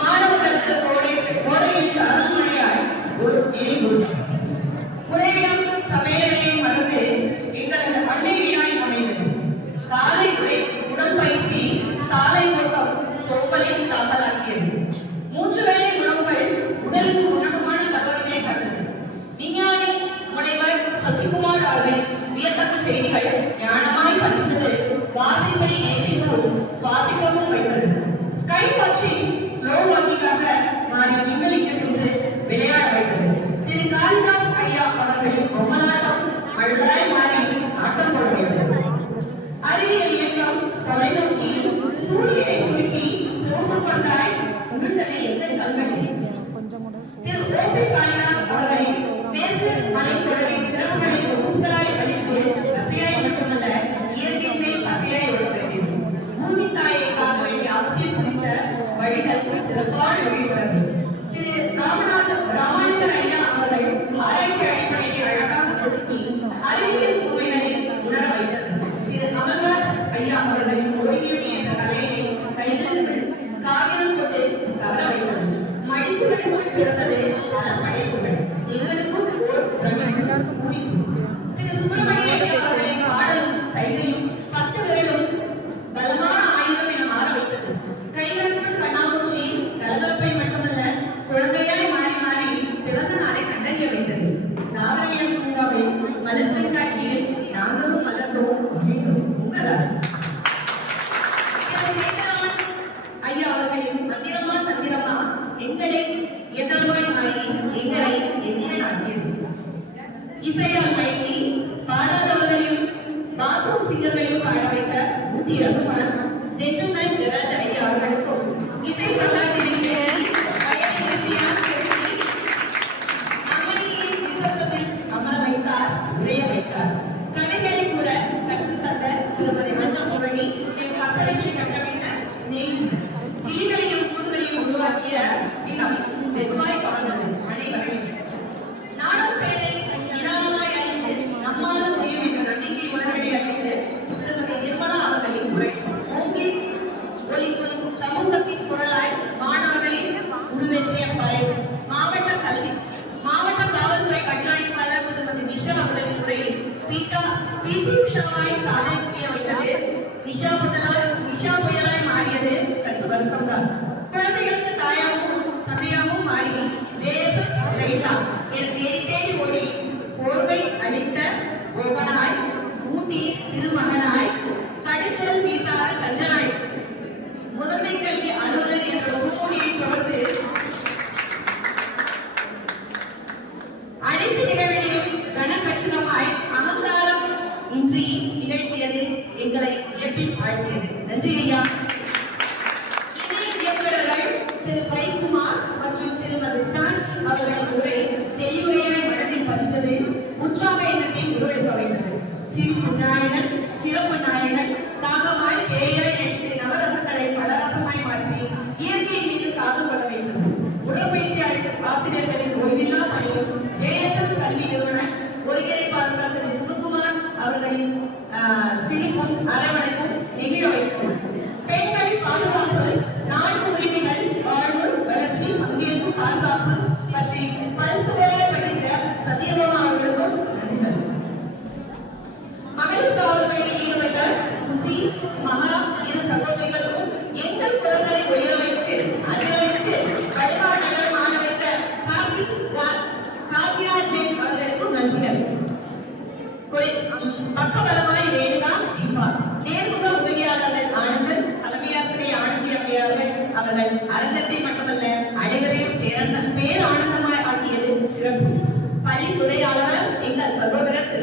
மாணவர்களுக்கு கோடையின் சாரமழையாய் ஒரு உரையிடம் சமையலை மறந்து எங்களது அன்னையினாய் அமைந்தது. காலை உடற்பயிற்சி சாலை ஓட்டம் சோம்பலை சாம்பலாக்கியது. 3 வேளை உணவுகள் உடலுக்கு உணவுமான கலோரிகளை கண்டது. விஞ்ஞானி முனைவர் சசிகுமார் அவர்கள் வியத்தக்க செய்திகள் ஞானமாய் பதிந்தது. வாசிப்பை நேசிக்கவும் சுவாசிக்கவும் வைத்தது. ஸ்கை பற்றி ஸ்லோ வாக்கிங்காக மாறி விண்வெளிக்கு சென்று விளையாட வைத்தது. திரு காளிதாஸ் ஐயா அவர்களின் பொம்மலாட்டம் அழுதாய் மாறி ஆட்டம் போட வைத்தது. அறிவியல் இயக்கம் தொலைநோக்கியில் சூரியனை சுருக்கி சோப்பு கொண்டாய் உருட்டனை எங்கள் கண்களில். திரு ஓசை காளிதாஸ் அவர்களின் மேற்கு மலைத்தொடரின் சிறப்புகளை உங்களாய் அளித்து பசியாய் மட்டுமல்ல இயற்கை மேல் பசியாய் ஒழுகிறது. பூமி தாயை காக்க வேண்டிய அவசியம் குறித்த வழிகள் சிறப்பான வழிபடுகிறது. திரு ராமானுஜர் ஐயா அவர்கள் ஆராய்ச்சி அடிப்படையை அழகாக செலுத்தி அறிவியல் உண்மைகளை உணர வைத்தது. திரு அமர்ராஜ் ஐயா அவர்களின் ஓய்வியல் என்ற கலையை கைவிரல்கள் காகிதம் கொண்டு தவற வைத்தது. மடிப்புகளுக்குள் பிறந்தது பல படைப்புகள். எங்களுக்கும் ஓர் திரு சுப்பிரமணிய ஐயா அவர்களின் பாடலும் சைகையும் 10 விரலும் பலமான ஆயுதம் என மாற வைத்தது. கைகளுக்கு கண்ணாமூச்சி கலகலப்பை மட்டுமல்ல குழந்தையாய் மாறி மாறி பிறந்த நாளை கண்டறிய வைத்தது. தாவரவியல் பூங்காவில் மலர் கண்காட்சியில் நாங்களும் மலர்ந்தோம் மீண்டும் உங்களால். ஐயா அவர்களின் மந்திரமா தந்திரமா எங்களை எதிர்வாய் மாறி எங்களை எண்ணிய நாட்டியது. இசையால் வைத்தி பாடாதவர்களையும் பாத்ரூம் சிங்கர்களையும் பாட வைத்த ஊட்டி ரகுமான் ஜென்டில்மேன் ஜெரால்ட் ஐயா அவர்களுக்கும் இசை பல்லாக்கிடையே அமைதியின் நிசப்தத்தில் அமர வைத்தார், உரைய வைத்தார். கதைகளை கூற கற்றுத்தந்த திருமதி மன்றவழி என் அக்கறையில் கண்டமைந்த சிநேகிதர். கிளிகளையும் கூடுகளையும் உருவாக்கிய விதம் வெகுவாய் கவர்ந்தது அனைவரையும். நானும் பெண்ணை நிதானமாய் அறிந்து நம்மாலும் முடியும் என்ற நம்பிக்கை உணர்வை அறிந்து திருமதி நிர்மலா அவர்களின் குரல் ஓங்கி ஒலிக்கும் சமூகத்தின் குரலாய் மாணவர்களின் உருவெற்றிய பறை. மாவட்ட காவல்துறை கண்காணிப்பாளர் திருமதி நிஷா அவர்களின் உரையில் பிடி உஷாவாய் சாதனை புரிய வைத்தது. நிஷா புயலாய் மாறியது சற்று வருத்தம்தான். குழந்தைகளுக்கு தாயாகவும் தந்தையாகவும் மாறி தேசஸ் லைலா என தேடி தேடி ஓடி போர்வை அளித்த கோபனாய் ஊட்டி திருமகனாய் கடிச்சல் வீசார கஞ்சனாய் முதன்மை கல்வி அலுவலர் என்ற முகமூடியை தொடர்ந்து அனைத்து நிகழ்வையும் கனகச்சிதமாய் அகங்காரம் இன்றி நிகழ்த்தியது எங்களை வியப்பில் ஆழ்த்தியது. நன்றி ஐயா. திரு கைகுமார் மற்றும் திருமதி சான் அவர்களின் உரை தெளிவுரையாய் மனதில் பதிந்தது. உற்சாக எண்ணத்தை உருவெடுக்க வைத்தது. சிறப்பு நாயகன் காகமாய் பேயாய் நடித்து நவரசங்களை பலரசமாய் மாற்றி இயற்கையின் மீது காத்து கொள்ள வைத்தது. உடற்பயிற்சி ஆசிரியர்களின் ஓய்வில்லா பணியும் ASS கல்வி நிறுவன ஒருங்கிணைப்பாளர் திரு சிவகுமார் அவர்களின் சிரிப்பும் அரவணைப்பும் நெகிழ வைத்தது. பெண்கள் பாதுகாப்பு 4 உரிமைகள் வாழ்வு வளர்ச்சி பங்கேற்பு பாதுகாப்பு பற்றி பரிசுகளை படித்த சத்யபாமா அவர்களுக்கும் நன்றிகள். மகளிர் காவல்படையில் ஈடுபட்ட சுசி மகா இரு சகோதரிகளுக்கும் எங்கள் குரல்களை உயர வைத்து அதிகரித்து வழிபாடுகள் ஆட வைத்த கார்த்திராஜ் அவர்களுக்கும் நன்றிகள். பக்கபலமாய் ரேணுகா தீபா நேர்முக உதவியாளர்கள் ஆனந்தன் தலைமையாசிரியர் ஆனந்தி அம்மையார்கள் அவர்கள் அரங்கத்தை மட்டுமல்ல அனைவரையும் பேரானந்தமாய் ஆக்கியது சிறப்பு. பள்ளி துணையாளர் எங்கள் சகோதரர்